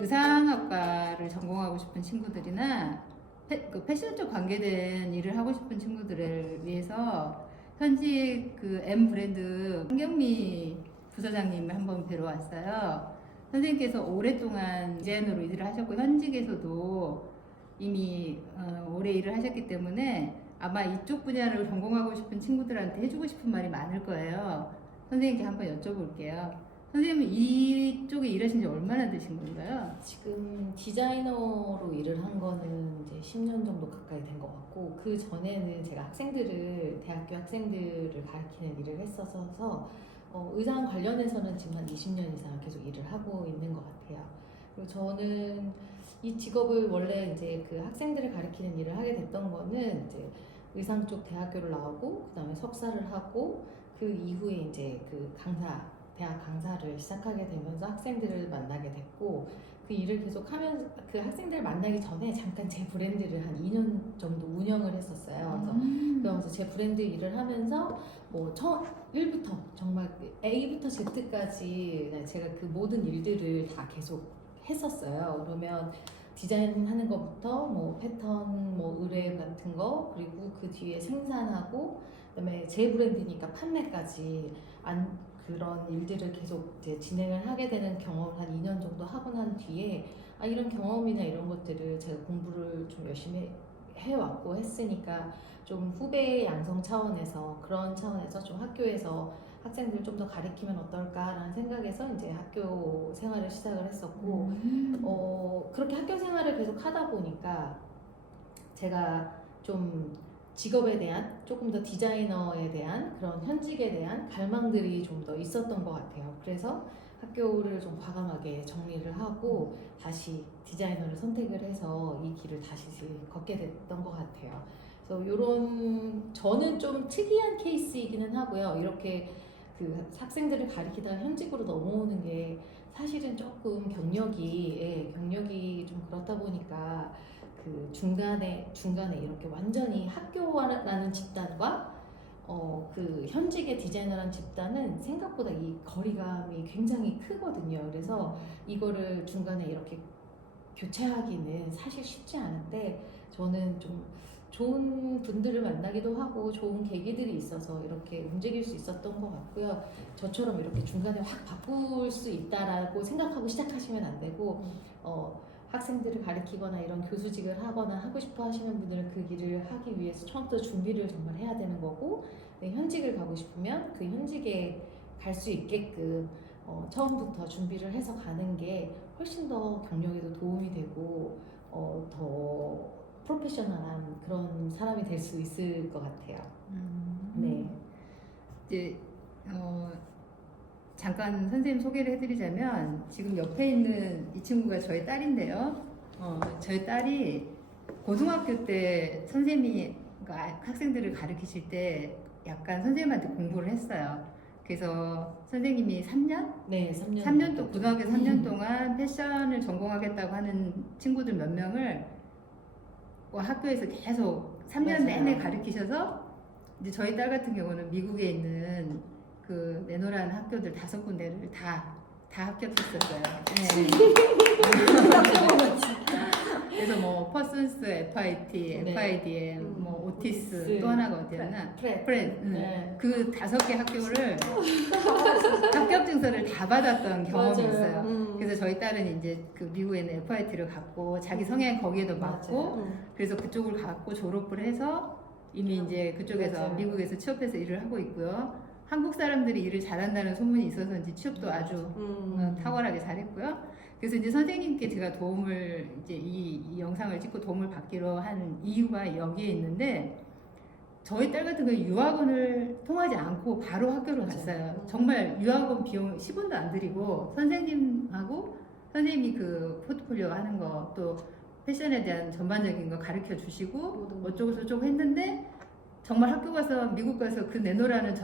의상학과를 전공하고 싶은 친구들이나 그 패션 쪽 관계된 일을 하고 싶은 친구들을 위해서 현지 그 M 브랜드 한경미 부서장님을 한번 뵈러 왔어요. 선생님께서 오랫동안 디자이너로 일을 하셨고 현직에서도 이미 오래 일을 하셨기 때문에 아마 이쪽 분야를 전공하고 싶은 친구들한테 해주고 싶은 말이 많을 거예요. 선생님께 한번 여쭤볼게요. 선생님은 이쪽에 일하신 지 얼마나 되신 건가요? 지금 디자이너로 일을 한 거는 이제 10년 정도 가까이 된 것 같고, 그 전에는 제가 대학교 학생들을 가르치는 일을 했어서 의상 관련해서는 지금 한 20년 이상 계속 일을 하고 있는 것 같아요. 그리고 저는 이 직업을 원래 이제 그 학생들을 가르치는 일을 하게 됐던 거는 이제 의상 쪽 대학교를 나오고 그다음에 석사를 하고 그 이후에 이제 대학 강사를 시작하게 되면서 학생들을 만나게 됐고, 그 일을 계속 하면서 그 학생들을 만나기 전에 잠깐 제 브랜드를 한 2년 정도 운영을 했었어요. 그러면서 제 브랜드 일을 하면서 뭐 1부터 정말 A부터 Z까지 제가 그 모든 일들을 다 계속 했었어요. 그러면 디자인하는 것부터 뭐 패턴, 뭐 의뢰 같은 거, 그리고 그 뒤에 생산하고 그다음에 제 브랜드니까 판매까지 그런 일들을 계속 이제 진행을 하게 되는 경험을 한 2년 정도 하고 난 뒤에 이런 경험이나 이런 것들을 제가 공부를 좀 열심히 해왔고 했으니까 좀 후배 양성 차원에서 그런 차원에서 좀 학교에서 학생들 좀 더 가르치면 어떨까라는 생각에서 이제 학교 생활을 시작을 했었고 그렇게 학교 생활을 계속 하다 보니까 제가 좀 직업에 대한 조금 더 디자이너에 대한 그런 현직에 대한 갈망들이 좀 더 있었던 것 같아요. 그래서 학교를 좀 과감하게 정리를 하고 다시 디자이너를 선택을 해서 이 길을 다시 걷게 됐던 것 같아요. 그래서 저는 좀 특이한 케이스이기는 하고요. 이렇게 그 학생들을 가리키다가 현직으로 넘어오는 게 사실은 조금 경력이 좀 그렇다 보니까 그 중간에 이렇게 완전히 학교라는 집단과 그 현직의 디자이너라는 집단은 생각보다 이 거리감이 굉장히 크거든요. 그래서 이거를 중간에 이렇게 교체하기는 사실 쉽지 않은데, 저는 좀 좋은 분들을 만나기도 하고 좋은 계기들이 있어서 이렇게 움직일 수 있었던 것 같고요. 저처럼 이렇게 중간에 확 바꿀 수 있다라고 생각하고 시작하시면 안 되고 학생들을 가르치거나 이런 교수직을 하거나 하고 싶어 하시는 분들은 그 길을 하기 위해서 처음부터 준비를 정말 해야 되는 거고, 현직을 가고 싶으면 그 현직에 갈 수 있게끔 처음부터 준비를 해서 가는 게 훨씬 더 경력에도 도움이 되고 더 프로페셔널한 그런 사람이 될 수 있을 것 같아요. 네. 이제 잠깐 선생님 소개를 해드리자면 지금 옆에 있는 이 친구가 저희 딸인데요. 저희 딸이 고등학교 때 선생님이 학생들을 가르치실 때 약간 선생님한테 공부를 했어요. 그래서 선생님이 3년? 네, 3년. 3년 또 고등학교 3년 동안 패션을 전공하겠다고 하는 친구들 몇 명을 학교에서 계속 3년 맞아요. 내내 가르치셔서 이제 저희 딸 같은 경우는 미국에 있는 그 네노라는 학교들 5군데를 다 합격했었어요. 네. 그래서 뭐 퍼슨스, FIT, 네. FIDM, 뭐 오티스, 또 하나가 어디였나? 프렛. 네. 그 5개 학교를 합격 증서를 다 받았던 경험이 맞아요. 있어요. 그래서 저희 딸은 이제 그 미국에 있는 FIT를 갔고 자기 성향 거기에도 맞고 그래서 그쪽을 갔고 졸업을 해서 이미 이제 그쪽에서 맞아요. 미국에서 취업해서 일을 하고 있고요. 한국 사람들이 일을 잘한다는 소문이 있어서인지 취업도 아주 탁월하게 잘했고요. 그래서 이제 선생님께 제가 도움을 이제 이 영상을 찍고 도움을 받기로 한 이유가 여기에 있는데, 저희 딸 같은 경우 유학원을 통하지 않고 바로 학교를 갔어요. 정말 유학원 비용 10원도 안 들이고 선생님이 그 포트폴리오 하는 거 또 패션에 대한 전반적인 거 가르쳐 주시고 어쩌고 저쩌고 했는데, 정말 학교 가서 미국 가서 그 네노라는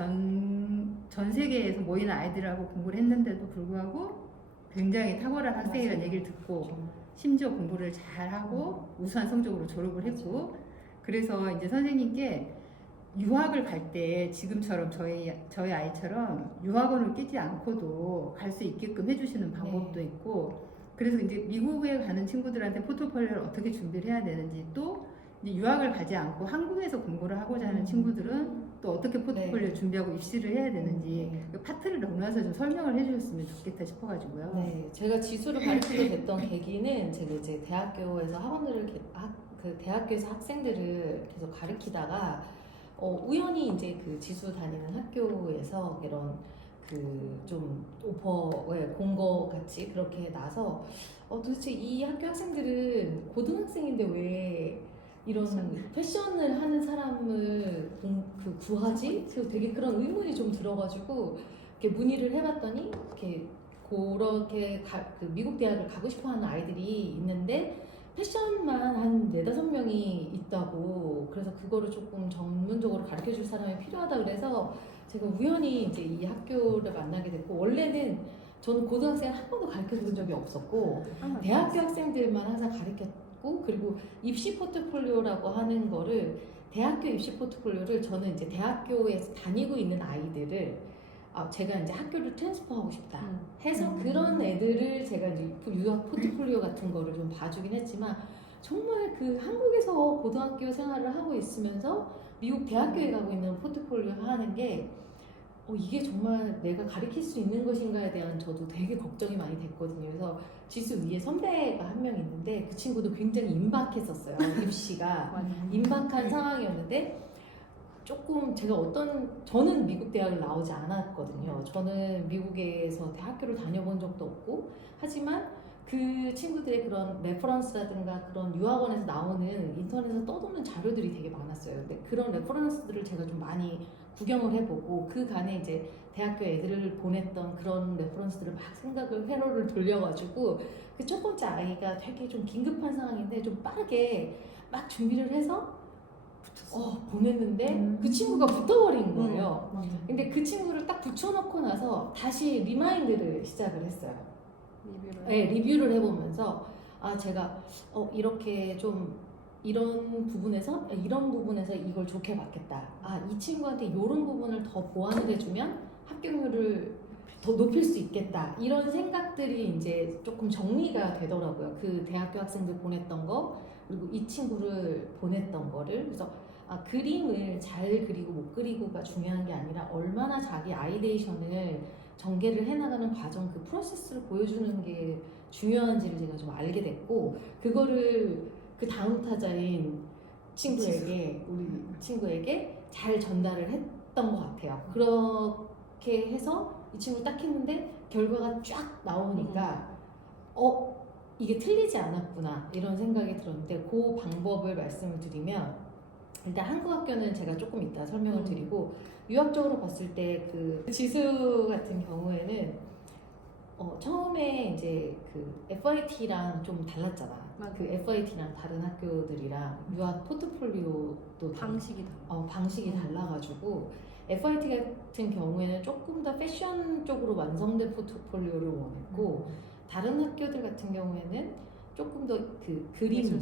전 세계에서 모이는 아이들하고 공부를 했는데도 불구하고 굉장히 탁월한 학생이라는 얘기를 듣고 심지어 공부를 잘하고 우수한 성적으로 졸업을 했고, 그래서 이제 선생님께 유학을 갈 때 지금처럼 저희 아이처럼 유학원을 끼지 않고도 갈 수 있게끔 해주시는 방법도 있고, 그래서 이제 미국에 가는 친구들한테 포트폴리오를 어떻게 준비를 해야 되는지, 또 이제 유학을 가지 않고 한국에서 공부를 하고자 하는 친구들은 또 어떻게 포트폴리오 준비하고 입시를 해야 되는지 그 파트를 나눠서 좀 설명을 해주셨으면 좋겠다 싶어가지고요. 네, 제가 지수를 가르치게 됐던 계기는 제가 이제 대학교에서 대학교에서 학생들을 계속 가르치다가 우연히 이제 그 지수 다니는 학교에서 이런 그 좀 오퍼에 공거 같이 그렇게 나서 도대체 이 학교 학생들은 고등학생인데 왜 이런 패션을 하는 사람을 구하지? 그래서 되게 그런 의문이 좀 들어가지고 이렇게 문의를 해봤더니 이렇게 그렇게 그 미국 대학을 가고 싶어하는 아이들이 있는데 패션만 한 4-5명이 있다고. 그래서 그거를 조금 전문적으로 가르쳐줄 사람이 필요하다 그래서 제가 우연히 이제 이 학교를 만나게 됐고, 원래는 저는 고등학생 한 번도 가르쳐준 적이 없었고 대학교 학생들만 항상 가르쳤고, 그리고 입시 포트폴리오라고 하는 거를, 대학교 입시 포트폴리오를 저는 이제 대학교에서 다니고 있는 아이들을 제가 이제 학교를 트랜스퍼하고 싶다 해서 그런 애들을 제가 이제 유학 포트폴리오 같은 거를 좀 봐주긴 했지만, 정말 그 한국에서 고등학교 생활을 하고 있으면서 미국 대학교에 가고 있는 포트폴리오 하는 게 이게 정말 내가 가르칠 수 있는 것인가에 대한 저도 되게 걱정이 많이 됐거든요. 그래서 지수 위에 선배가 한 명 있는데 그 친구도 굉장히 임박했었어요. 입시가 임박한 상황이었는데, 조금 저는 미국 대학을 나오지 않았거든요. 저는 미국에서 대학교를 다녀본 적도 없고, 하지만 그 친구들의 그런 레퍼런스라든가 그런 유학원에서 나오는 인터넷에서 떠도는 자료들이 되게 많았어요. 근데 그런 레퍼런스들을 제가 좀 많이 구경을 해보고, 그 간에 이제 대학교 애들을 보냈던 그런 레퍼런스들을 막 회로를 돌려가지고 그 첫 번째 아이가 되게 좀 긴급한 상황인데 좀 빠르게 막 준비를 해서 보냈는데 그 친구가 붙어버린 거예요. 근데 그 친구를 딱 붙여놓고 나서 다시 리마인드를 시작을 했어요. 리뷰를 해보면서 제가 이렇게 좀 이런 부분에서 이걸 좋게 봤겠다. 이 친구한테 이런 부분을 더 보완을 해주면 합격률을 더 높일 수 있겠다. 이런 생각들이 이제 조금 정리가 되더라고요. 그 대학교 학생들 보냈던 거, 그리고 이 친구를 보냈던 거를. 그래서 그림을 잘 그리고 못 그리고가 중요한 게 아니라 얼마나 자기 아이데이션을 전개를 해나가는 과정, 그 프로세스를 보여주는 게 중요한지를 제가 좀 알게 됐고, 그거를 그 다음 타자인 우리 친구에게 잘 전달을 했던 것 같아요. 그렇게 해서 이 친구 딱 했는데 결과가 쫙 나오니까 이게 틀리지 않았구나 이런 생각이 들었는데, 그 방법을 말씀을 드리면, 일단 한국 학교는 제가 조금 이따 설명을 드리고, 유학적으로 봤을 때 그 지수 같은 경우에는 처음에 이제 그 FIT랑 좀 달랐잖아. 그 FIT랑 다른 학교들이랑 유학 포트폴리오도 방식이 달라가지고, FIT 같은 경우에는 조금 더 패션 쪽으로 완성된 포트폴리오를 원했고, 다른 학교들 같은 경우에는 조금 더 그 그림,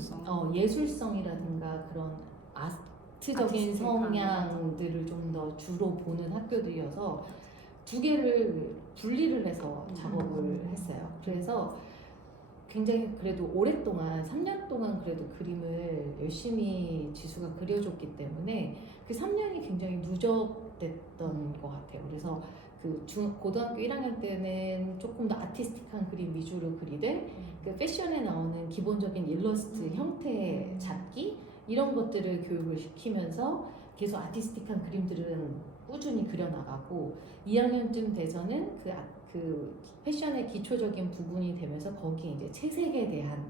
예술성이라든가 그런 아트적인 성향들을 좀 더 주로 보는 학교들이어서 두 개를 분리를 해서 작업을 했어요. 그래서 굉장히 그래도 오랫동안 3년 동안 그래도 그림을 열심히 지수가 그려줬기 때문에 그 3년이 굉장히 누적됐던 것 같아요. 그래서 그 고등학교 1학년 때는 조금 더 아티스틱한 그림 위주로 그리되 그 패션에 나오는 기본적인 일러스트 형태 잡기 이런 것들을 교육을 시키면서 계속 아티스틱한 그림들은 꾸준히 그려나가고, 2학년쯤 돼서는 그 패션의 기초적인 부분이 되면서 거기에 이제 채색에 대한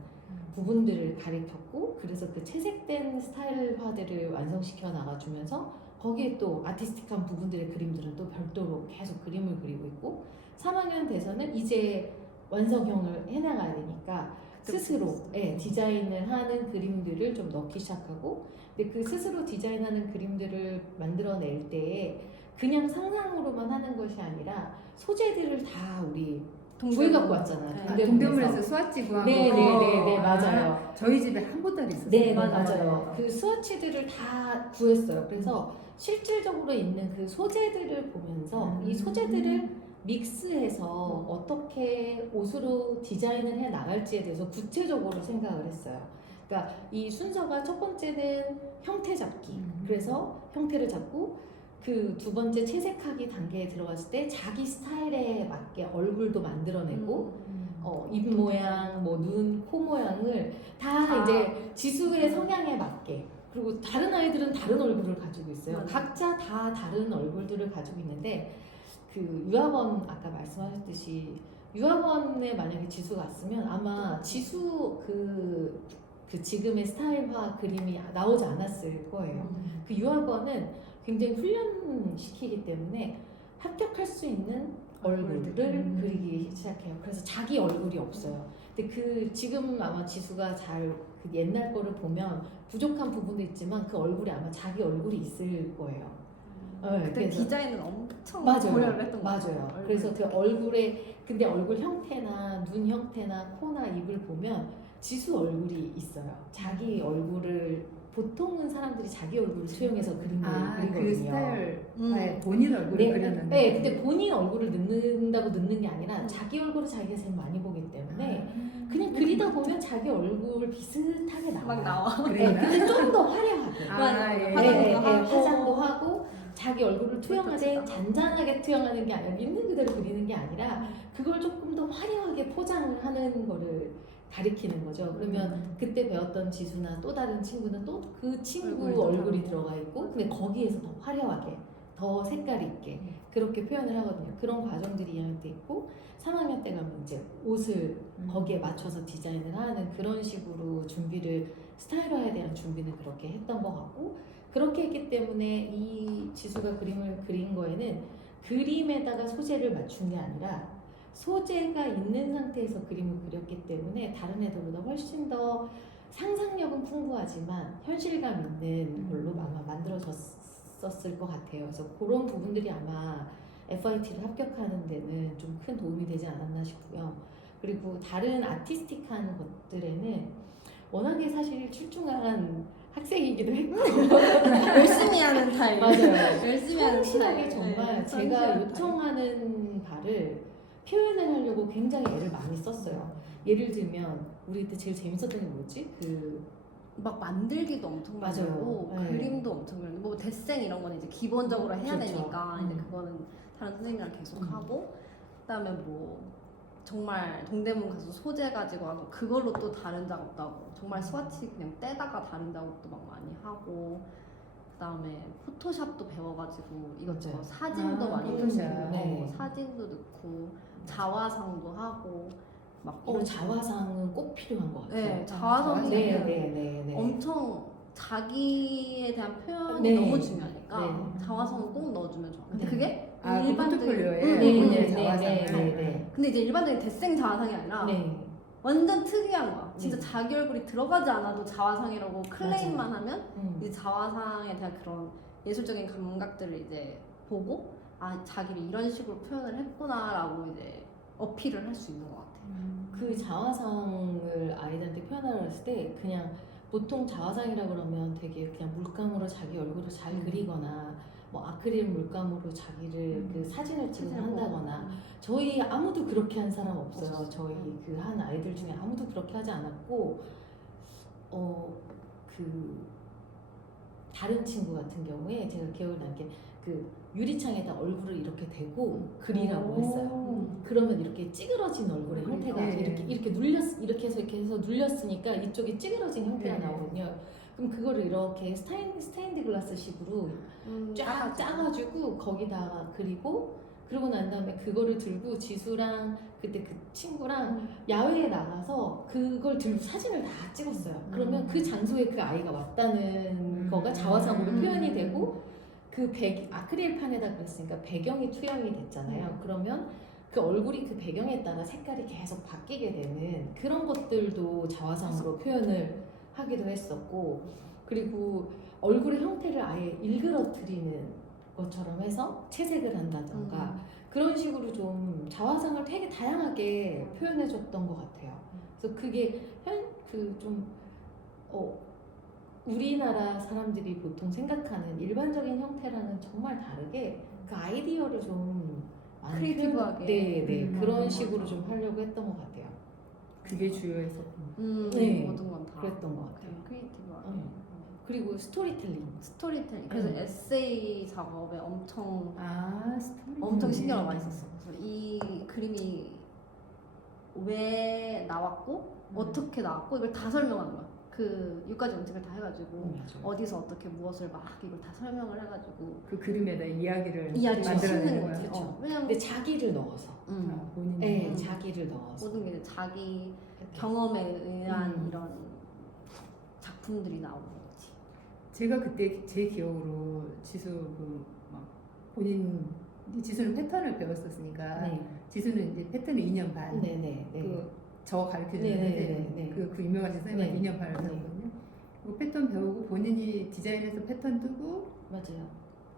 부분들을 가르쳤고, 그래서 그 채색된 스타일화들을 완성시켜 나가주면서 거기에 또 아티스틱한 부분들의 그림들은 또 별도로 계속 그림을 그리고 있고, 3학년 돼서는 이제 완성형을 해나가야 되니까 스스로 디자인을 하는 그림들을 좀 넣기 시작하고, 근데 그 스스로 디자인하는 그림들을 만들어낼 때 그냥 상상으로만 하는 것이 아니라 소재들을 다 우리 구해갖고 왔잖아요. 동대문에서 스와치 구한 거. 네네네, 맞아요. 저희 집에 한 보따리 있었어요. 네, 맞아요. 그 스와치들을 다 구했어요. 그래서 실질적으로 있는 그 소재들을 보면서 이 소재들을 믹스해서 어떻게 옷으로 디자인을 해 나갈지에 대해서 구체적으로 생각을 했어요. 그러니까 이 순서가 첫 번째는 형태 잡기. 그래서 형태를 잡고 그 두 번째 채색하기 단계에 들어갔을 때 자기 스타일에 맞게 얼굴도 만들어내고 입 모양, 뭐 눈, 코 모양을 다 이제 지수의 성향에 맞게. 그리고 다른 아이들은 다른 얼굴을 가지고 있어요. 각자 다 다른 얼굴들을 가지고 있는데 그 유학원 아까 말씀하셨듯이 유학원에 만약에 지수가 왔으면 아마 지수 그 지금의 스타일화 그림이 나오지 않았을 거예요. 그 유학원은 굉장히 훈련시키기 때문에 합격할 수 있는 얼굴을 그리기 시작해요. 그래서 자기 얼굴이 없어요. 근데 그 지금 아마 지수가 잘 그 옛날 거를 보면 부족한 부분도 있지만 그 얼굴이 아마 자기 얼굴이 있을 거예요. 그때 그래서 디자인을 엄청 맞아요. 고려를 했던 것 같아요. 맞아요. 얼굴. 그래서 그 얼굴에 근데 얼굴 형태나 눈 형태나 코나 입을 보면 지수 얼굴이 있어요. 자기 얼굴을 보통은 사람들이 자기 얼굴을 투영해서 그림을 그리거든요. 그 스타일 본인 얼굴을 네, 그렸는데. 네, 근데 본인 얼굴을 넣는다고 넣는 게 아니라 자기 얼굴을 자기가 제일 많이 보기 때문에 그냥 그리다 보면 자기 얼굴 비슷하게 나와요. 막 나와. 네, 근데 좀 더 화려하게. 예. 화장도 하고. 화장도 하고 자기 얼굴을 투영하되 그렇죠. 잔잔하게 투영하는 게 아니라 있는 그대로 그리는 게 아니라 그걸 조금 더 화려하게 포장을 하는 거를 가리키는 거죠. 그러면 그때 배웠던 지수나 또 다른 친구는 또 그 친구 얼굴이 들어가 있고 근데 거기에서 더 화려하게 더 색깔 있게 그렇게 표현을 하거든요. 그런 과정들이 2학년 때 있고 3학년 때 가면 이제 옷을 거기에 맞춰서 디자인을 하는 그런 식으로 준비를 스타일화에 대한 준비는 그렇게 했던 것 같고 그렇게 했기 때문에 이 지수가 그림을 그린 거에는 그림에다가 소재를 맞춘 게 아니라 소재가 있는 상태에서 그림을 그렸기 때문에 다른 애들보다 훨씬 더 상상력은 풍부하지만 현실감 있는 걸로 아마 만들어졌었을 것 같아요. 그래서 그런 부분들이 아마 FIT를 합격하는 데는 좀 큰 도움이 되지 않았나 싶고요. 그리고 다른 아티스틱한 것들에는 워낙에 사실 출중한 학생이기도 했고 열심히 하는 타입. 맞아요. 열심히 하는 성실하게 타입. 정말 네, 제가 성실한 요청하는 바를 표현을 하려고 굉장히 애를 많이 썼어요. 예를 들면 우리 때 제일 재밌었던 게 뭐지? 막 만들기도 엄청 맞아요. 만들고 네. 그림도 엄청 그리고 뭐 데생 이런 거는 이제 기본적으로 해야 그렇죠. 되니까 이제 그거는 다른 선생님이랑 계속 하고 그다음에 뭐 정말 동대문 가서 소재 가지고 와서 그걸로 또 다른 작업도 하고 정말 스와치 그냥 떼다가 다른 작업도 막 많이 하고 그다음에 포토샵도 배워가지고 이것저것 맞아요. 사진도 많이 포토샵. 넣고 네. 사진도 넣고 자화상도 하고 막 이런 자화상은 꼭 필요한 것 같아요. 네, 자화상은 네. 엄청 자기에 대한 표현이 네. 너무 중요하니까 네. 자화상은 꼭 넣어주면 좋아. 근데 네. 그게 포트폴리오에 네, 본인의 네, 자화상을. 근데 이제 일반적인 데생 자화상이 아니라 네. 완전 특이한 거야. 진짜 자기 얼굴이 들어가지 않아도 자화상이라고 클레임만 맞아요. 하면 이제 자화상에 대한 그런 예술적인 감각들을 이제 보고 아 자기를 이런 식으로 표현을 했구나라고 이제 어필을 할 수 있는 것 같아. 그 자화상을 아이들한테 표현하려 했을 때 그냥 보통 자화상이라 그러면 되게 그냥 물감으로 자기 얼굴을 잘 그리거나 뭐 아크릴 물감으로 자기를 그 사진을 한다거나 저희 아무도 그렇게 한 사람 없어요. 저희 그 한 아이들 중에 아무도 그렇게 하지 않았고 그 다른 친구 같은 경우에 제가 기억이 나는 게 그 유리창에다 얼굴을 이렇게 대고 그리라고 했어요. 그러면 이렇게 찌그러진 얼굴의 형태가 네. 이렇게 해서 눌렸으니까 이쪽이 찌그러진 형태가 네. 나오거든요. 그럼 그거를 이렇게 스테인드 글라스 식으로 쫙 짜가지고 거기다가 그리고 난 다음에 그거를 들고 지수랑 그때 그 친구랑 야외에 나가서 그걸 들고 사진을 다 찍었어요. 그러면 그 장소에 그 아이가 왔다는 거가 자화상으로 표현이 되고 그 아크릴판에다 그랬으니까 배경이 투영이 됐잖아요. 그러면 그 얼굴이 그 배경에 따라 색깔이 계속 바뀌게 되는 그런 것들도 자화상으로 표현을 하기도 했었고 그리고 얼굴의 형태를 아예 일그러뜨리는 것처럼 해서 채색을 한다던가 그런 식으로 좀 자화상을 되게 다양하게 표현해줬던 것 같아요. 그래서 그게 우리나라 사람들이 보통 생각하는 일반적인 형태랑은 정말 다르게 그 아이디어를 좀 많이 크리에이티브하게. 네, 그런 맞아, 식으로 맞아. 좀 하려고 했던 것 같아요. 그게 주요해서. 네, 모든 건 다. 그랬던 것 같아요. 크리에이티브하게. 그리고 스토리텔링. 스토리텔링. 그래서 에세이 작업에 엄청 스토리. 엄청 신경을 많이 썼어. 그래서 이 그림이 왜 나왔고 어떻게 나왔고 이걸 다 설명하는 거야. 그 6가지 원칙을 다 해가지고 맞아. 어디서 어떻게 무엇을 막 이걸 다 설명을 해가지고 그 그림에다 이야기를 이야기 만들어내는 쓰는 거야. 거지. 왜냐면 근데 자기를 넣어서. 본인. 네, 자기를 넣어서. 모든 게 이제 자기 경험에 의한 이런 작품들이 나오는 거지. 제가 그때 제 기억으로 지수 막 본인 지수는 패턴을 배웠었으니까 네. 지수는 이제 패턴을 2년 반. 네. 저 가르쳐주는데 네. 그 유명하신 선생님이 네. 2년 반을 배웠거든요. 그 패턴 배우고 본인이 디자인해서 패턴 뜨고 맞아요.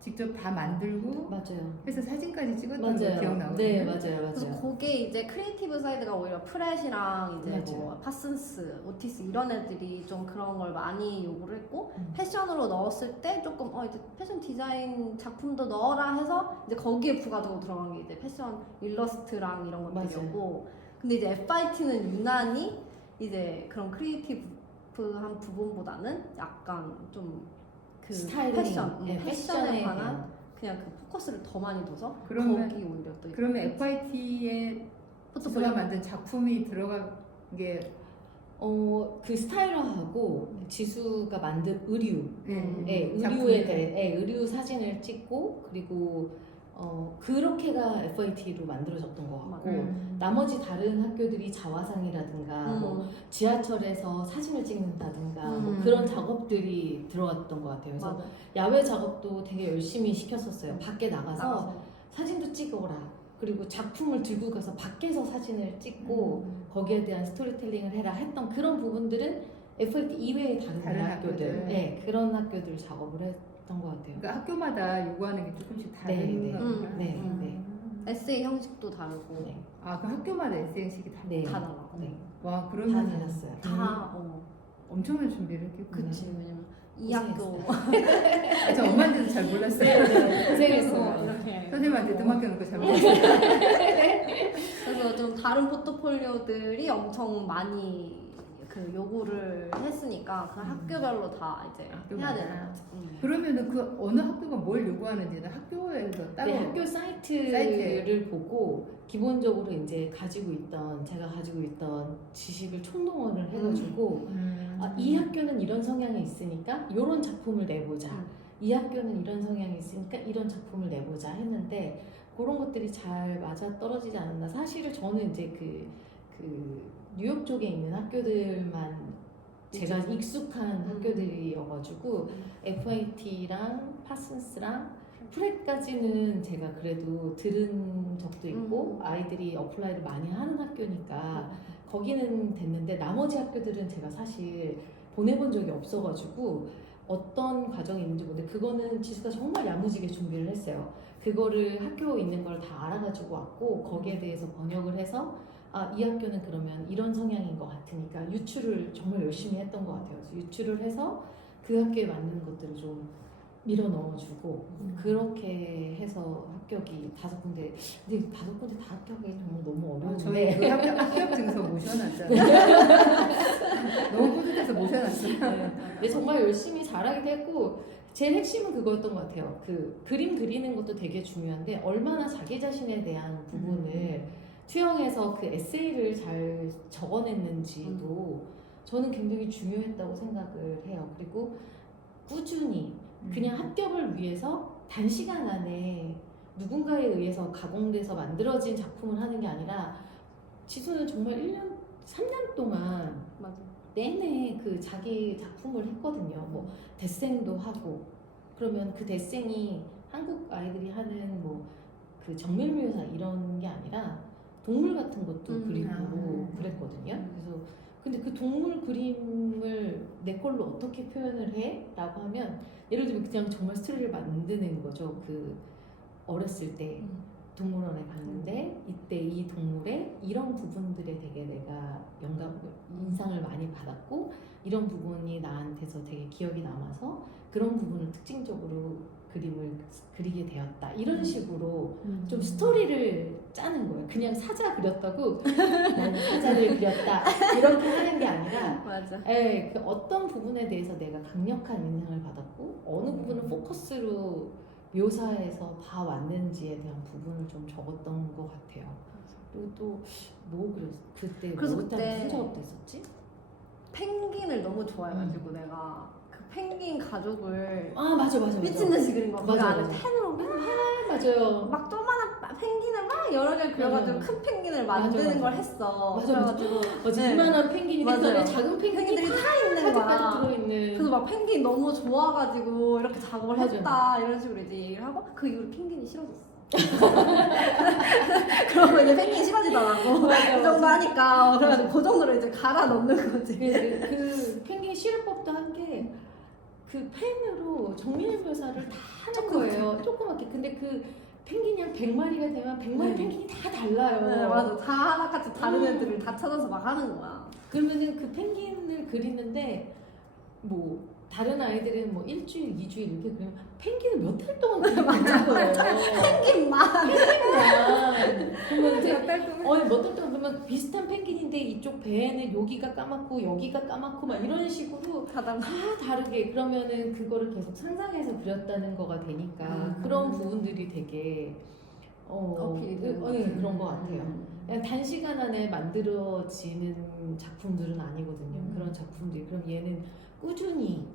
직접 다 만들고 맞아요. 해서 사진까지 찍었던 거 맞아요. 기억나거든요. 네, 맞아요. 그래서 그게 이제 크리에이티브 사이드가 오히려 프렛이랑 이제 맞아요. 뭐 파슨스, 오티스 이런 애들이 좀 그런 걸 많이 요구를 했고 음. 패션으로 넣었을 때 조금 이제 패션 디자인 작품도 넣어라 해서 이제 거기에 부가적으로 들어간 게 이제 패션 일러스트랑 이런 것들이었고 근데 이제 FIT는 유난히 이제 그런 크리에이티브한 부분보다는 약간 좀 그 스타일링, 패션, 네, 패션에 패션에 관한 그냥 그 포커스를 더 많이 둬서 그러면- 거기 오히려 또 그러면 FIT에 지수가 만든 작품이 들어간 게 그 스타일러하고 지수가 만든 의류, 의류에 작품에 대해 의류 사진을 찍고 그리고 그렇게가 FIT로 만들어졌던 것 같고 나머지 다른 학교들이 자화상이라든가 뭐 지하철에서 사진을 찍는다든가 뭐 그런 작업들이 들어갔던 것 같아요. 그래서 맞아. 야외 작업도 되게 열심히 시켰었어요. 밖에 나가서 사진도 찍어라. 그리고 작품을 들고 가서 밖에서 사진을 찍고 거기에 대한 스토리텔링을 해라 했던 그런 부분들은 FIT 이외의 다른 학교들, 네, 그런 학교들 작업을 했던 것 같아요. 그러니까 학교마다 요구하는 게 조금씩 다른 건가? 네. 에세이 형식도 다르고 네. 그 학교마다 에세이식이 다. 네. 다 달라. 네. 와 다 그러면 달랐어요. 다 엄청난 준비를 했겠구나. 그치. 왜냐면 이 고생했어요. 학교 저 엄마한테도 잘 몰랐어요. 고생했어요. 이렇게 선생님한테 등학교놓고 잘 몰랐어요. 그래서 좀 다른 포트폴리오들이 엄청 많이 그 요구를 했으니까 그 학교별로 다 이제 해야 학교마다. 되는 거지. 그러면은 그 어느 학교가 뭘 요구하는지는 학교에서 따로 네, 학교 사이트를 보고 기본적으로 이제 제가 가지고 있던 지식을 총동원을 해가지고 이 학교는 이런 성향이 있으니까 이런 작품을 내보자. 이 학교는 이런 성향이 있으니까 이런 작품을 내보자 했는데 그런 것들이 잘 맞아 떨어지지 않았나. 사실은 저는 이제 그 뉴욕 쪽에 있는 학교들만 제가 익숙한 학교들이어가지고 FIT랑 파슨스랑 프렛까지는 제가 그래도 들은 적도 있고 아이들이 어플라이를 많이 하는 학교니까 거기는 됐는데 나머지 학교들은 제가 사실 보내본 적이 없어가지고 어떤 과정이 있는지 모르는데 그거는 지수가 정말 야무지게 준비를 했어요. 그거를 학교 있는 걸 다 알아가지고 왔고 거기에 대해서 번역을 해서 이 학교는 그러면 이런 성향인 것 같으니까 유추를 정말 열심히 했던 것 같아요. 그래서 유추를 해서 그 학교에 맞는 것들을 좀 밀어 넣어주고 그렇게 해서 합격이 5군데. 근데 5군데 다 합격이 정말 너무 저희 어려운데 그 합격 증서 모셔놨잖아요. 너무 뿌듯해서 모셔놨어요. 근데 정말 열심히 잘하기도 했고 제일 핵심은 그거였던 것 같아요. 그 그림 그리는 것도 되게 중요한데 얼마나 자기 자신에 대한 부분을 투영해서 그 에세이를 잘 적어냈는지도 저는 굉장히 중요했다고 생각을 해요. 그리고 꾸준히 그냥 합격을 위해서 단시간 안에 누군가에 의해서 가공돼서 만들어진 작품을 하는 게 아니라 지수는 정말 1년, 3년 동안 맞아. 내내 그 자기 작품을 했거든요. 뭐 데생도 하고 그러면 그 데생이 한국 아이들이 하는 뭐 그 정밀묘사 이런 게 아니라 동물 같은 것도 그리고 그랬거든요. 그래서 근데 그 동물 그림을 내 걸로 어떻게 표현을 해? 라고 하면 예를 들면 그냥 정말 스토리를 만드는 거죠. 그 어렸을 때 동물원에 갔는데 이때 이 동물의 이런 부분들에 되게 내가 인상을 많이 받았고 이런 부분이 나한테서 되게 기억이 남아서 그런 부분을 특징적으로 그림을 그리게 되었다 이런 식으로 좀 스토리를 짜는 거예요. 그냥 사자 그렸다고 나는 사자를 그렸다 이렇게 하는 게 아니라 맞아. 그 어떤 부분에 대해서 내가 강력한 인상을 받았고 어느 부분을 포커스로 묘사해서 봐왔는지에 대한 부분을 좀 적었던 것 같아요. 그리고 또 뭐 그랬어? 그때 그래서 뭐 그때 무슨 작업도 있었지? 펭귄을 너무 좋아해가지고 내가 그 펭귄 가족을 아 맞아. 미친 듯이 그린 거야. 그 맞아, 안에 맞아. 펜으로 맞아요. 막 조그만한 펭귄을 막 여러 개를 그려가지고 맞아. 큰 펭귄을 만드는 맞아. 걸 했어. 맞아. 그래가지고 맞아. 네. 이만한 펭귄이 그 맞아요. 안에 작은 펭귄이 펭귄들이 다 있는 거야. 가득가득 들어있는. 그래서 막 펭귄 너무 좋아가지고 이렇게 작업을 맞아. 했다 이런 식으로 이제 얘기를 하고 그 이후로 펭귄이 싫어졌어. 그러고 이제 펭귄 싫어지더라고. 이 정도 하니까 그래가지고 그 정도로 이제 갈아 넣는 거지. 그 펭귄 시르법도 한 게 그 펜으로 정밀 묘사를 다 하는 거예요. 조그맣게. 근데 그 펭귄이 한 100마리가 되면 100마리 네. 펭귄이 다 달라요. 네, 맞아. 다 하나같이 다른 애들을 다 찾아서 막 하는 거야. 그러면은 그 펭귄을 그리는데 뭐 다른 아이들은 뭐 일주일, 2주일 이렇게 그리면 펭귄은 몇 달 동안 그리고 있는 거예요. 펭귄만. 그러면 이제 몇달 동안 몇 달 동안 그러면 비슷한 펭귄인데 이쪽 배에는 여기가 까맣고 여기가 까맣고 막 이런 식으로 다 달라. 다 다르게 그러면은 그거를 계속 상상해서 그렸다는 거가 되니까 음. 그런 부분들이 되게 어필이 되는 거지. 그런 것 같아요. 그냥 단시간 안에 만들어지는 작품들은 아니거든요. 그런 작품들이 그럼 얘는 꾸준히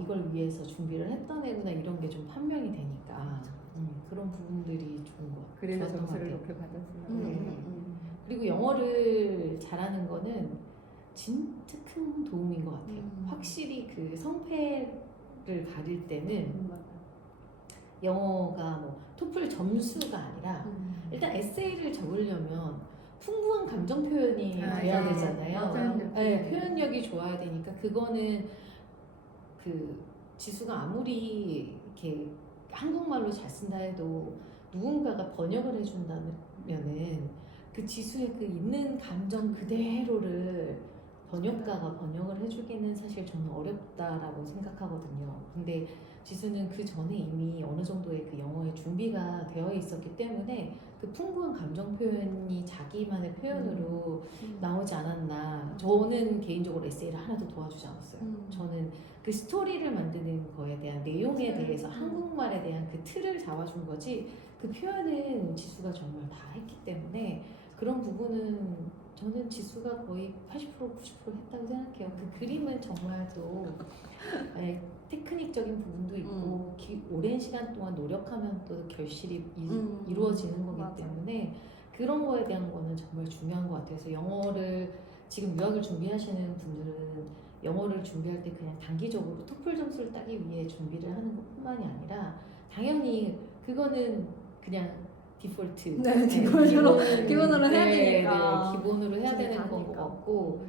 이걸 위해서 준비를 했던 애구나 이런 게 좀 판명이 되니까 그런 부분들이 좋은 것 같아요. 그래서 좋았던 것 점수를 같아요. 높게 받았어요. 네. 그리고 영어를 잘하는 거는 진짜 큰 도움인 것 같아요. 확실히 그 성패를 가릴 때는 영어가 뭐 토플 점수가 아니라 일단 에세이를 적으려면 풍부한 감정 표현이 돼야 네. 되잖아요. 표현력. 네, 표현력이 좋아야 되니까 그거는 그 지수가 아무리 이렇게 한국말로 잘 쓴다 해도 누군가가 번역을 해준다면은 그 지수의 그 있는 감정 그대로를 번역가가 번역을 해주기는 사실 저는 어렵다라고 생각하거든요. 근데 지수는 그 전에 이미 어느 정도의 그 영어의 준비가 되어 있었기 때문에 그 풍부한 감정 표현이 자기만의 표현으로 나오지 않았나. 저는 개인적으로 에세이를 하나도 도와주지 않았어요. 저는 그 스토리를 만드는 거에 대한 내용에 대해서 한국말에 대한 그 틀을 잡아준 거지 그 표현은 지수가 정말 다 했기 때문에 그런 부분은 저는 지수가 거의 80% 90% 했다고 생각해요. 그 그림은 정말 또 테크닉적인 부분도 있고 오랜 시간 동안 노력하면 또 결실이 이루어지는 거기 맞아. 때문에 그런 거에 대한 거는 정말 중요한 것 같아요. 그래서 영어를 지금 유학을 준비하시는 분들은 영어를 준비할 때 그냥 단기적으로 토플 점수를 따기 위해 준비를 하는 것뿐만이 아니라 당연히 그거는 그냥 디폴트 네, 기본으로 해야 되니까. 기본으로 해야 지금 되는 건 것 다니까. 같고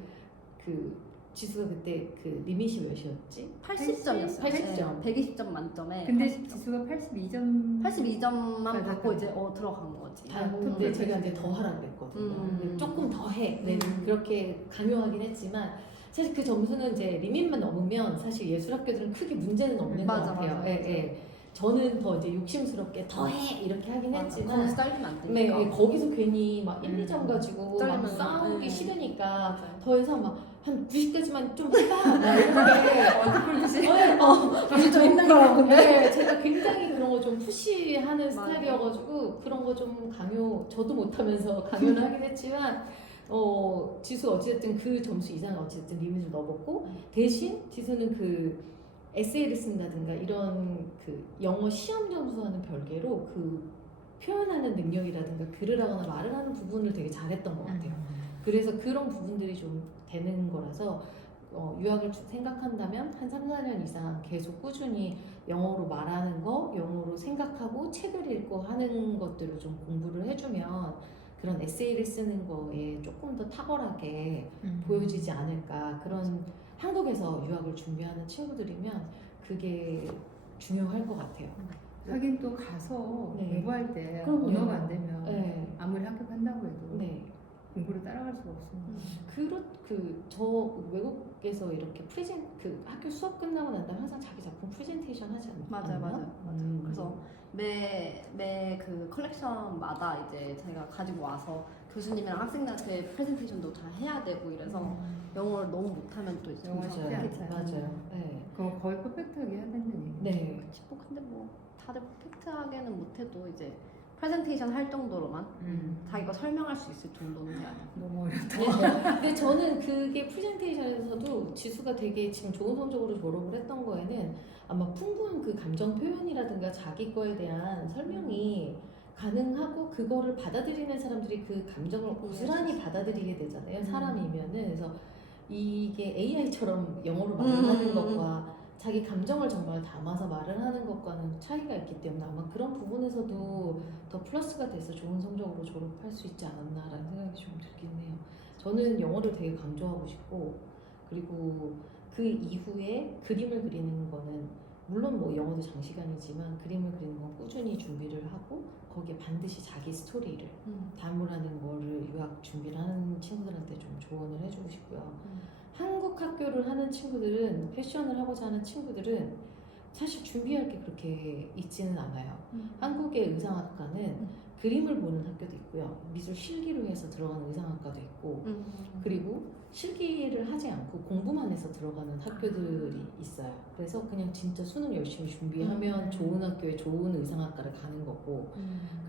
그 지수가 그때 그 리밋이 몇이었지? 80점이었어요. 80점. 120점 만점에 근데 80점. 지수가 82점 82점만 받고 이제 들어간 거지. 근데 제가 이제 더 하라고 했거든요. 근데 조금 더 해. 네, 그렇게 강요하긴 했지만 사실 그 점수는 이제 리밋만 넘으면 사실 예술학교들은 크게 문제는 없는 맞아, 것 같아요. 맞아. 저는 더 이제 욕심스럽게 더 해 이렇게 하긴 했지만 거기서 잘리면 안 네, 되니까. 거기서 괜히 막 1, 2점 가지고 막 잘리면, 싸우기 네. 싫으니까 맞아요. 더 이상 막 한 90까지만 좀 해봐 막 이렇게 다시 좀 힘든 거라고. 네, 제가 굉장히 그런 거 좀 푸시하는 맞아요. 스타일이어가지고 그런 거 좀 강요 저도 못하면서 강요를 하긴 했지만 지수 어찌됐든 그 점수 이상 어찌됐든 리밋을 넣어봤고 대신 지수는 그 에세이를 쓴다든가 이런 그 영어 시험 점수와는 별개로 그 표현하는 능력이라든가 글을 하거나 말을 하는 부분을 되게 잘했던 것 같아요. 그래서 그런 부분들이 좀 되는 거라서 유학을 생각한다면 한 3, 4년 이상 계속 꾸준히 영어로 말하는 거, 영어로 생각하고 책을 읽고 하는 것들을 좀 공부를 해주면 그런 에세이를 쓰는 거에 조금 더 탁월하게 보여지지 않을까. 그런 한국에서 유학을 준비하는 친구들이면 그게 중요할 것 같아요. 하긴 또 가서 네. 공부할 때 그럼요. 언어가 안 되면 네. 아무리 합격한다고 해도 네. 공부를 따라갈 수가 없습니다. 저 외국에서 이렇게 학교 수업 끝나고 난 다음에 항상 자기 작품 프레젠테이션 하지 않나요? 맞아요. 그래서 매 그 컬렉션마다 이제 제가 가지고 와서 교수님이랑 학생들한테 프레젠테이션도 잘 해야 되고 이래서 영어를 너무 못하면 또 이제 영어 쉽지 않죠. 맞아요. 네. 그거 거의 퍼펙트하게 해야 된다는 얘기. 네. 그치, 뭐 근데 뭐 다들 퍼펙트하게는 못해도 이제 프레젠테이션 할 정도로만 자기가 설명할 수 있을 정도는 해야 돼. 너무 어렵다. 근데 저는 그게 프레젠테이션에서도 지수가 되게 지금 좋은 성적으로 졸업을 했던 거에는 아마 풍부한 그 감정 표현이라든가 자기 거에 대한 설명이 가능하고 그거를 받아들이는 사람들이 그 감정을 고스란히 받아들이게 되잖아요. 사람이면은. 그래서 이게 AI처럼 영어로 말을 하는 것과 자기 감정을 정말 담아서 말을 하는 것과는 차이가 있기 때문에 아마 그런 부분에서도 더 플러스가 돼서 좋은 성적으로 졸업할 수 있지 않았나라는 생각이 좀 들긴 해요. 저는 영어를 되게 강조하고 싶고, 그리고 그 이후에 그림을 그리는 거는 물론 뭐 영어도 장시간이지만 그림을 그리는 건 꾸준히 준비를 하고 거기에 반드시 자기 스토리를 담으라는 거를 유학 준비를 하는 친구들한테 좀 조언을 해주고 싶고요. 한국 학교를 하는 친구들은, 패션을 하고자 하는 친구들은 사실 준비할 게 그렇게 있지는 않아요. 한국의 의상학과는 그림을 보는 학교도 있고요. 미술 실기로 해서 들어가는 의상학과도 있고, 그리고 실기를 하지 않고 공부만 해서 들어가는 학교들이 있어요. 그래서 그냥 진짜 수능 열심히 준비하면 좋은 학교에 좋은 의상학과를 가는 거고,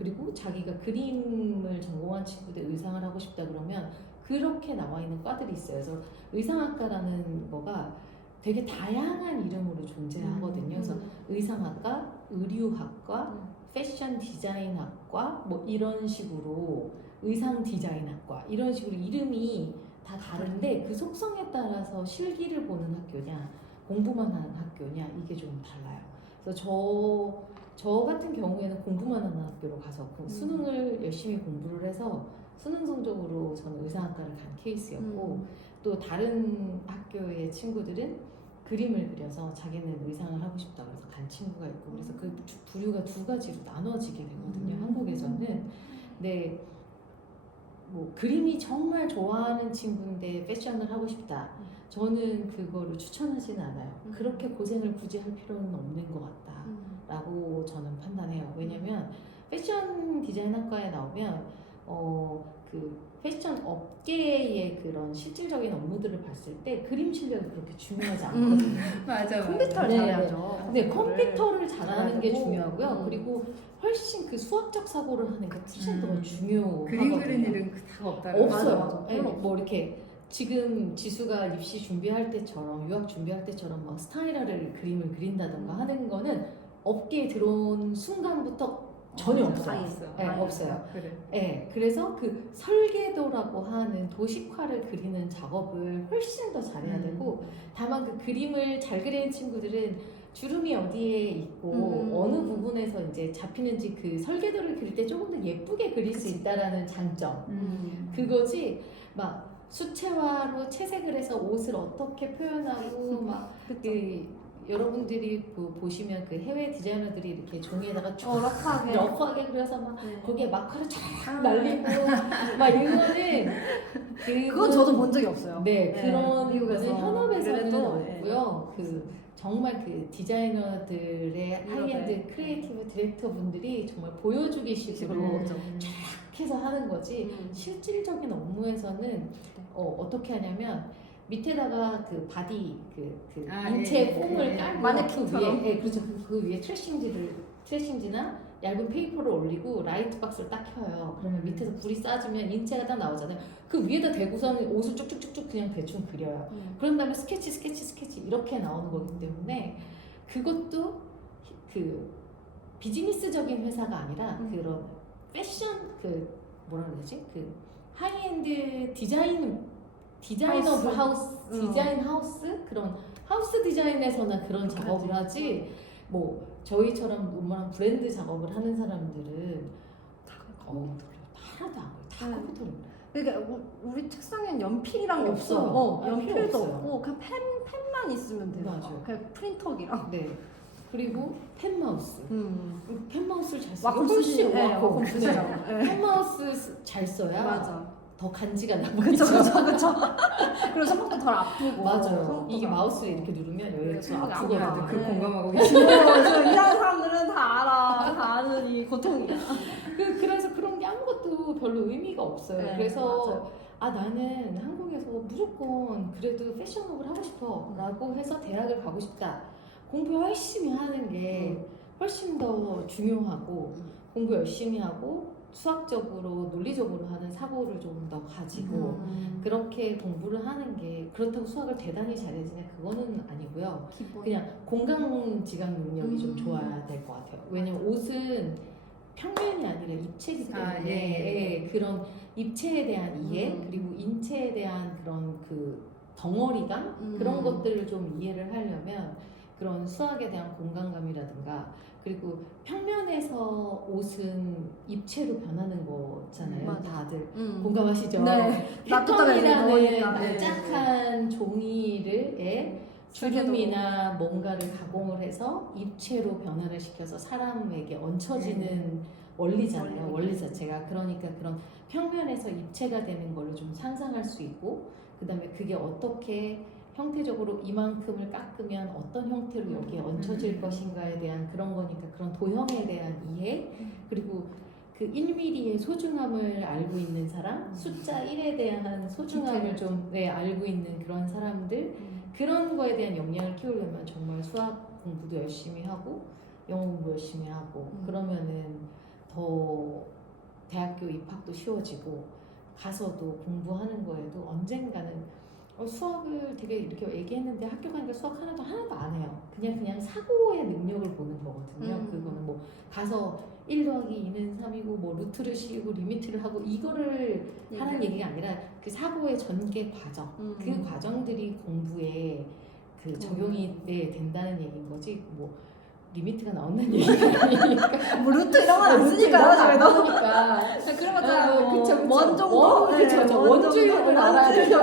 그리고 자기가 그림을 전공한 친구들 의상을 하고 싶다 그러면 그렇게 나와 있는 과들이 있어요. 그래서 의상학과라는 거가 되게 다양한 이름으로 존재하거든요. 그래서 의상학과, 의류학과, 패션 디자인학과 뭐 이런 식으로 의상 디자인학과 이런 식으로 이름이 다 다른데 그 속성에 따라서 실기를 보는 학교냐 공부만 하는 학교냐 이게 좀 달라요. 그래서 저 같은 경우에는 공부만 하는 학교로 가서 수능을 열심히 공부를 해서 수능 성적으로 저는 의상학과를 간 케이스였고, 또 다른 학교의 친구들은 그림을 그려서 자기는 의상을 하고 싶다고 해서 간 친구가 있고, 그래서 그 부류가 두 가지로 나눠지게 되거든요. 한국에서는. 근데 뭐 그림이 정말 좋아하는 친구인데 패션을 하고 싶다. 저는 그거를 추천하지는 않아요. 그렇게 고생을 굳이 할 필요는 없는 것 같다라고 저는 판단해요. 왜냐면 패션 디자인학과에 나오면 그 패션 업계의 그런 실질적인 업무들을 봤을 때 그림 실력이 그렇게 중요하지 않거든요. 맞아. 컴퓨터를 네, 잘해야죠. 네, 컴퓨터를 잘하는 게 잘하고. 중요하고요. 그리고 훨씬 그 수학적 사고를 하는 게 훨씬 더 중요하거든요. 그림 그리는 일은 다 없다고. 없어요. 맞아. 네, 뭐 이렇게 지금 지수가 입시 준비할 때처럼 유학 준비할 때처럼 막 스타일화를 그림을 그린다던가 하는 거는 업계에 들어온 순간부터 전혀 없어요. 네, 없어요. 그래. 네, 그래서 그 설계도라고 하는 도식화를 그리는 작업을 훨씬 더 잘해야 되고, 다만 그 그림을 잘 그리는 친구들은 주름이 어디에 있고 어느 부분에서 이제 잡히는지 그 설계도를 그릴 때 조금 더 예쁘게 그릴 수 있다라는 장점. 그거지 막 수채화로 채색을 해서 옷을 어떻게 표현하고 막 여러분들이 보시면 그 해외 디자이너들이 이렇게 종이에다가 쫙 러프하게 그려서 막 거기에 마커를 쫙 날리고 막 이거는 그건 저도 본 적이 없어요. 네, 그런 미국에서. 거는 현업에서는 그래도, 없고요. 그 정말 그 디자이너들의 하이엔드 크리에이티브 디렉터 분들이 정말 보여주기 식으로 쫙 해서 하는 거지. 실질적인 업무에서는 어떻게 하냐면 밑에다가 그 바디 인체 폼을 깔고 마네킹처럼. 그 위에 그렇죠. 그 위에 트래싱지나 얇은 페이퍼를 올리고 라이트 박스를 딱 켜요. 그러면 밑에서 불이 쏴지면 인체가 딱 나오잖아요. 그 위에다 대고서는 옷을 쭉쭉쭉쭉 그냥 대충 그려요. 그런 다음에 스케치 이렇게 나오는 거기 때문에 그것도 그 비즈니스적인 회사가 아니라 그런 패션 뭐라 그러지? 그 하이엔드 디자이너 하우스 디자인 하우스 그런 하우스 디자인에서나 그런 작업을 하지. 뭐 저희처럼 노멀한 브랜드 작업을 하는 사람들은 하나도 안 그래요. 다 컴퓨터로. 그러니까 우리 책상엔 연필이랑 게 없어요. 없어. 연필도 없어요. 없고 그냥 펜만 있으면 돼요. 맞아요. 그냥 프린터기랑. 네. 그리고 펜마우스. 펜마우스를 잘 쓰고 와콤 쓰시죠. 와콤. 와콤 쓰시죠. 펜마우스 잘 써야 맞아. 더 간지가 나고 그쵸. 그리고 손목도 덜 아프고. 맞아요. 손목도 이게 덜 마우스를 아프고. 이렇게 누르면 네, 여기가 좀 손목이 아프거든요. 아파요. 그 네. 공감하고 계시네요. 이상한 사람들은 다 알아. 다 아는 이 고통이야. 그래서 그런 게 아무것도 별로 의미가 없어요. 네, 그래서 나는 한국에서 무조건 그래도 패션업을 하고 싶어 라고 해서 대학을 가고 싶다. 공부 열심히 하는 게 훨씬 더 중요하고 공부 열심히 하고 수학적으로 논리적으로 하는 사고를 좀 더 가지고 그렇게 공부를 하는 게 그렇다고 수학을 대단히 잘해지냐 그거는 아니고요. 기본. 그냥 공간지각 능력이 좀 좋아야 될 것 같아요. 왜냐면 옷은 평면이 아니라 입체이기 때문에 예. 그런 입체에 대한 이해 그리고 인체에 대한 그런 그 덩어리감 그런 것들을 좀 이해를 하려면 그런 수학에 대한 공간감이라든가 그리고 평면에서 옷은 입체로 변하는 거잖아요. 맞아. 다들 공감하시죠? 네. 패턴이라는 넣으니까. 납작한 종이를 주름이나 뭔가를 가공을 해서 입체로 변화를 시켜서 사람에게 얹혀지는 원리잖아요. 원리 자체가. 그러니까 그런 평면에서 입체가 되는 거를 좀 상상할 수 있고 그 다음에 그게 어떻게 형태적으로 이만큼을 깎으면 어떤 형태로 여기에 얹혀질 것인가에 대한 그런 거니까 그런 도형에 대한 이해 그리고 그 1mm의 소중함을 알고 있는 사람 숫자 1에 대한 소중함을 좀 알고 있는 그런 사람들 그런 거에 대한 역량을 키우려면 정말 수학 공부도 열심히 하고 영어 공부 열심히 하고 그러면은 더 대학교 입학도 쉬워지고 가서도 공부하는 거에도 언젠가는 수학을 되게 이렇게 얘기했는데 학교 가니까 수학 하나도 안 해요. 그냥 사고의 능력을 보는 거거든요. 그거는 뭐 가서 1 더하기 2는 3이고 뭐 루트를 씌우고 리미트를 하고 이거를 하는 얘기가 아니라 그 사고의 전개 과정 그 과정들이 공부에 그 적용이 된다는 얘기인 거지 뭐 리미트가 나온다는 얘기가 아니니까 뭐 루트 이런 건 안 쓰니까요, 저희도. 그러니까 그런 거 있잖아요. 그쵸. 원 정도? 그쵸. 원주율을 알아야 돼요.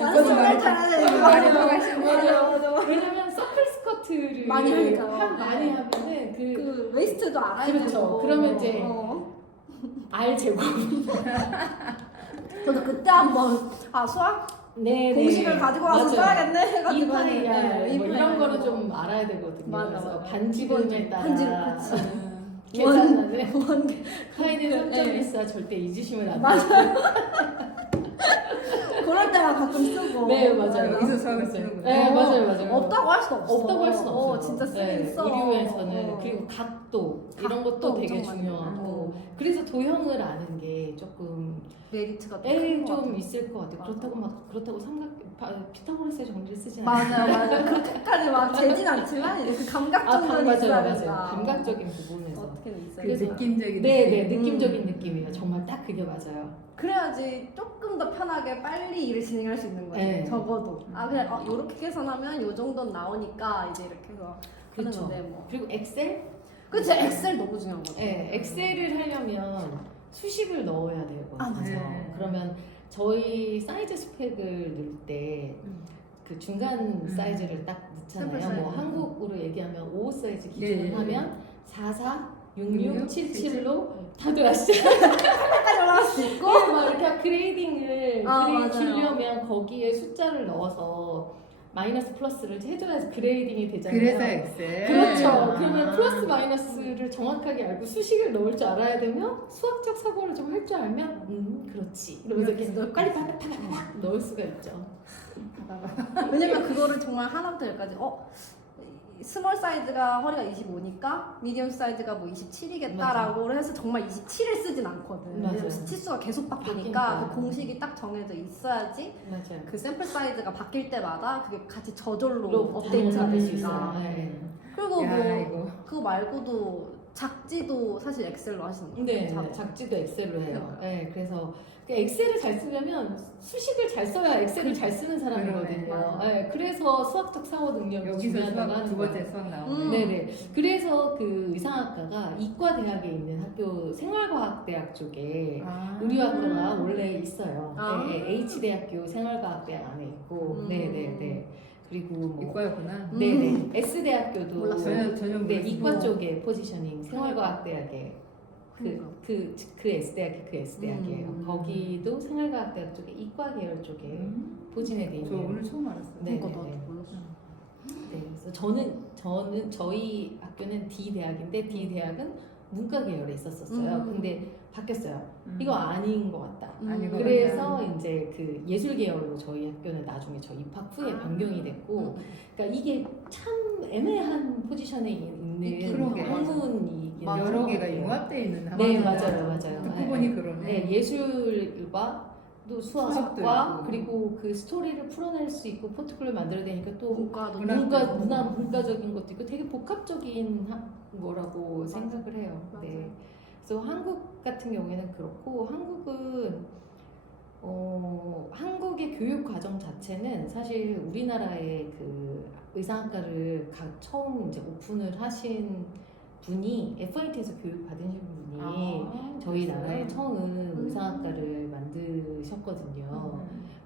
완전 잘하네. 많이 통하시네요. 맞아. 왜냐면 서클 스커트를 많이 하니까. 많이 하면은 그 웨이스트도 알아야 되고. 그렇죠. 그러면 이제 R 제곱 저도 그때 한번 수학 공식을 가지고 와서 써야겠네 해가지고 2파이R 뭐 이런 거는 뭐. 좀 알아야 되거든요. 맞아, 그래서 맞아. 반지름에 따라 반지름, 계산하는 파이는 3.14 절대 잊으시면 안 돼요. 그럴 때만 가끔 쓰고. 네, 맞아요. 여기서 수학을 쓰는구나. 네, 맞아요. 없다고 할 수 없어. 없다고 할 수는 없어요. 진짜 쓰긴 네, 써. 의료에서는 그리고 각도 이런 것도 되게 엄청 많이 중요하고 그래서 도형을 아는 게 조금 메리트가 좀 있을 것 같아요. 맞아. 그렇다고 피타고라스의 정리를 쓰지 않아요. 맞아. 그렇게까지 막 재진 않지만 그 감각 정도는 있어야 된다. 감각적인 부분에서. 어떻게든 있어야 그 그래서- 느낌적인 네, 느낌적인 느낌이에요. 정말 딱 그게 맞아요. 그래야지 조금 더 편하게 빨리 일을 진행할 수 있는 거지. 네. 적어도. 그냥 요렇게 계산하면 요 정도는 나오니까 이제 이렇게 해서 하는 그렇죠. 건데 뭐. 그리고 엑셀? 그치, 엑셀 너무 중요한 거지. 네, 엑셀을 하려면 수식을 넣어야 되거든요. 맞아. 네. 그러면 저희 사이즈 스펙을 넣을 때 그 중간 사이즈를 딱 샘플 넣잖아요. 뭐 사이즈. 한국으로 얘기하면 55 사이즈 기준을 네. 하면 44, 66, 66, 77로 다들 아시죠? 끝까지 올라갈 수 있고. 막 이렇게 그레이딩을 맞아요. 주려면 거기에 숫자를 넣어서 마이너스 플러스를 해줘야 그레이딩이 되잖아요. 그래서 엑셀. 그렇죠. 아. 그러면 플러스 마이너스를 정확하게 알고 수식을 넣을 줄 알아야 되면 수학적 사고를 좀 할 줄 알면 그렇지. 이러면서 이렇게 빨리 파닥파닥 넣을 수가 있죠. 왜냐면 그거를 정말 하나부터 열까지 스몰 사이즈가 허리가 25니까 미디엄 사이즈가 뭐 27이겠다라고 해서 정말 27을 쓰진 않거든. 맞아요. 왜냐면 치수가 계속 바뀌니까 바뀌니까. 그 공식이 딱 정해져 있어야지 맞아요. 그 샘플 사이즈가 바뀔 때마다 그게 같이 저절로 로 업데이트가 될 수 있어요. 있어. 네. 그리고 야, 뭐 이거. 그거 말고도 작지도 사실 엑셀로 하시는 거예요. 네, 작지도 엑셀로 해요. 네, 그래서 엑셀을 잘 쓰려면 수식을 잘 써야 엑셀을 잘 쓰는 사람이거든요. 맞아. 네, 그래서 수학적 사고 능력이 여기서 중요하다고 수학 하는 두 거예요. 번째 수학 나오네. 네네. 그래서 그 의상학과가 이과대학에 있는 학교 생활과학대학 쪽에 아. 의류학과가 원래 있어요. 아. 네, H대학교 생활과학대학 안에 있고, 네네네. 그리고 뭐, 이과였구나. 네네. S대학교도 몰랐어요. 전혀 네, 몰랐어요. 이과 쪽에 포지셔닝 생활과학대학에 그 S대학이 그 S대학이에요. 거기도 생활과학대학 쪽에 이과 계열 쪽에 포진해 돼 저 있네요. 오늘 처음 알았어요. 네, 그러니까 네, 나도 네. 몰랐어. 네, 그래서 저희 학교는 D 대학인데 D 대학은 문과 계열에 있었었어요. 근데 바뀌었어요. 이거 아닌 것 같다. 아니고 그래서 이제 그 예술 계열로 저희 학교는 나중에 저 입학 후에 변경이 됐고, 그러니까 이게 참 애매한 포지션에 있는 그러게. 학문이긴 맞아. 여러 것 개가 같아요. 융합되어 있는 네, 학문이다. 맞아요. 듣고 네. 보니 그러네. 네, 예술과 또 수학도 수학과 있고. 그리고 그 스토리를 풀어낼 수 있고 포트폴리오 만들어야 되니까 또 문과도 문과적인 것도 있고 되게 복합적인 거라고 맞아. 생각을 해요. 맞아. 네. 그래서 한국 같은 경우에는 그렇고 한국은 한국의 교육 과정 자체는 사실 우리나라의 그 의상학과를 처음 이제 오픈을 하신 분이 FIT에서 교육 받으신 분이 저희 나라에 처음 의상학과를 만드셨거든요.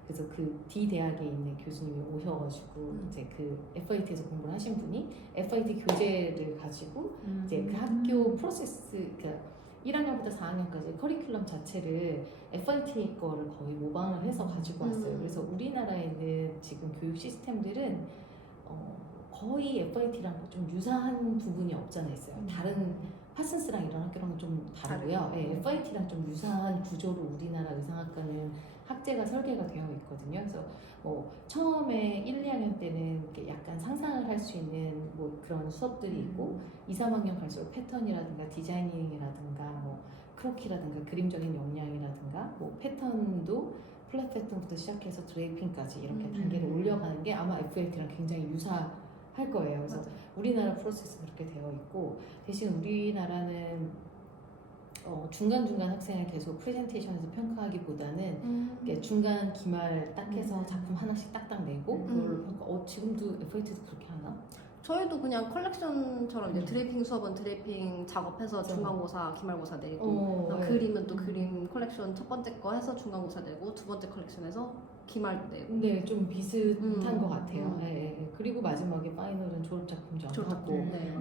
그래서 그 D 대학에 있는 교수님이 오셔가지고 이제 그 FIT에서 공부를 하신 분이 FIT 교재를 가지고 이제 그 학교 프로세스, 그러니까 1학년부터 4학년까지 커리큘럼 자체를 FIT 거를 거의 모방을 해서 가지고 왔어요. 그래서 우리나라에 있는 지금 교육 시스템들은 거의 FIT랑 좀 유사한 부분이 없잖아 있어요. 다른 파슨스랑 이런 학교랑은 좀 다르고요. 네, FIT랑 좀 유사한 구조로 우리나라 의상학과는 학제가 설계가 되어 있거든요. 그래서 뭐 처음에 1, 2학년 때는 이렇게 약간 상상을 할 수 있는 뭐 그런 수업들이 있고 2, 3학년 갈수록 패턴이라든가 디자이닝이라든가 뭐 크로키라든가 그림적인 역량이라든가 뭐 패턴도 플랫 패턴부터 시작해서 드레이핑까지 이렇게 단계를 올려가는 게 아마 FIT랑 굉장히 유사할 거예요. 그래서 맞아. 우리나라 프로세스는 그렇게 되어 있고 대신 우리나라는 중간중간 학생을 계속 프레젠테이션에서 평가하기보다는 이렇게 중간 기말 딱 해서 작품 하나씩 딱딱 내고 그걸 평가. 지금도 FIT도 그렇게 하나? 저희도 그냥 컬렉션처럼 이제 드레이핑 수업은 드레이핑 작업해서 중간고사, 기말고사 내고 네. 그림은 또 그림 컬렉션 첫 번째 거 해서 중간고사 내고 두 번째 컬렉션에서 기말도 내고. 네, 좀 비슷한 것 같아요. 음. 네. 그리고 마지막에 파이널은 졸업작품 작업하고.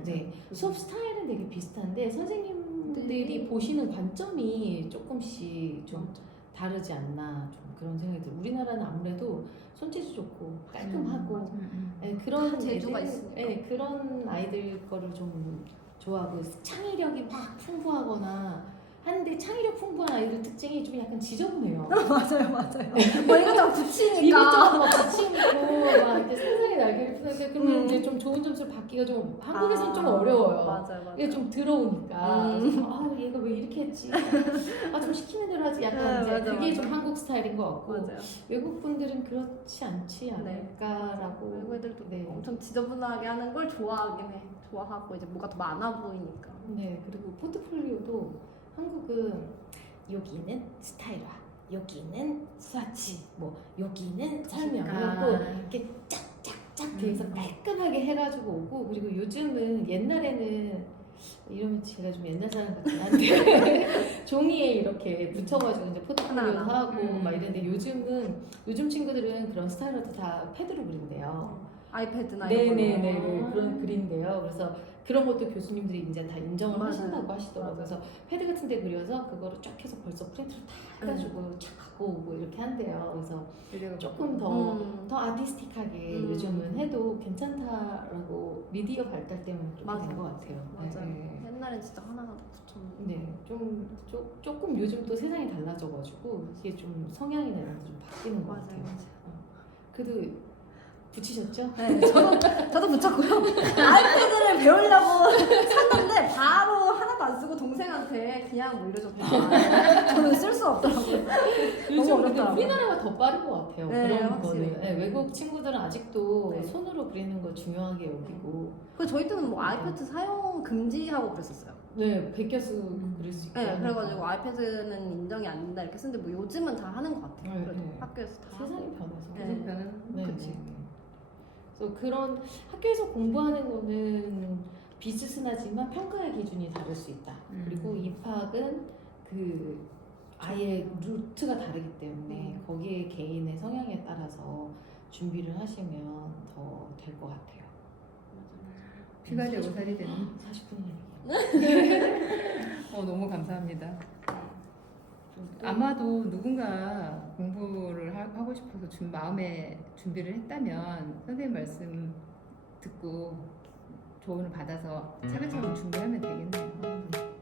네, 수업 스타일은 되게 비슷한데 선생님들이 보시는 관점이 조금씩 좀 다르지 않나 좀 그런 생각이 들어요. 우리나라는 아무래도 손재주 좋고 깔끔하고 네, 그런 재주가 애들, 있으니까. 네, 그런 아이들 거를 좀 좋아하고 창의력이 막 풍부하거나 하는데 창의력 풍부한 아이들 특징이 좀 약간 지저분해요. 맞아요. 뭐 이것저것 붙이니까. 이것저것 막 붙이고 막 이렇게 상상의 날개를 펴니까 그러면 이제 좀 좋은 점수를 받기가 좀 한국에서는 좀 어려워요. 맞아요. 이게 좀 들어오니까 그래서 얘가 왜 이렇게 했지? 좀 시키는 대로 하지. 약간 이제 맞아, 그게 맞아. 좀 한국 스타일인 것 같고 맞아요. 외국 분들은 그렇지 않지 않을까라고. 외국 애들도 네. 엄청 지저분하게 하는 걸 좋아하긴 해. 좋아하고 이제 뭐가 더 많아 보이니까. 네, 그리고 포트폴리오도 한국은 여기는 스타일화, 여기는 스와치, 뭐 여기는 설명 이러고 이렇게 짝짝짝 돼서 깔끔하게 해가지고 오고 그리고 요즘은 옛날에는 이러면 제가 좀 옛날 사람 같긴 한데 종이에 이렇게 붙여가지고 이제 포트폴리오 하나하나. 하고 막 이랬는데 요즘 친구들은 그런 스타일화도 다 패드로 그린대요. 아이패드나 이런 네네네 그런 글인데요. 그래서 그런 것도 교수님들이 이제 다 인정을 맞아요. 하신다고 하시더라고요. 맞아요. 그래서 패드 같은 데 그려서 그거를 쫙 해서 벌써 프린트를 다 해가지고 착 갖고 오고 이렇게 한대요. 그래서 조금 더 아티스틱하게 요즘은 해도 괜찮다라고 미디어 발달 때문에 그렇게 된 것 같아요. 맞아요. 네. 옛날엔 진짜 하나하나 다 붙였는데. 네, 조금 요즘 또 세상이 달라져가지고 이게 좀 성향이나 이런 게 좀 바뀌는 것 같아요. 그래도 붙이셨죠? 네, 저도 붙였고요. 아이패드를 배우려고 샀는데 바로 하나도 안 쓰고 동생한테 그냥 뭐 이래줬다. 저는 쓸 수 없더라고요. 요즘 근데 어렵더라고요. 우리나라가 더 빠른 것 같아요. 네, 그런 확실히. 거는. 네, 외국 친구들은 아직도 네. 손으로 그리는 거 중요하게 여기고. 그 저희 때는 뭐 아이패드 사용 금지하고 그랬었어요. 네, 베껴서 그릴 수 있고. 네, 그래가지고 아이패드는 인정이 안 된다 이렇게 쓰는데 뭐 요즘은 다 하는 것 같아요. 네, 그래도 네. 학교에서 다 세상이 하고. 변해서. 네. 네, 그치. 네. 그래서 그런 학교에서 공부하는 거는 비슷하지만 평가의 기준이 다를 수 있다. 그리고 입학은 그 아예 루트가 다르기 때문에 거기에 개인의 성향에 따라서 준비를 하시면 더 될 것 같아요. 피가 되고 살이 되는. 40분 얘기야. 너무 감사합니다. 아마도 누군가 공부를 하고 싶어서 마음에 준비를 했다면 선생님 말씀 듣고 조언을 받아서 차근차근 준비하면 되겠네요.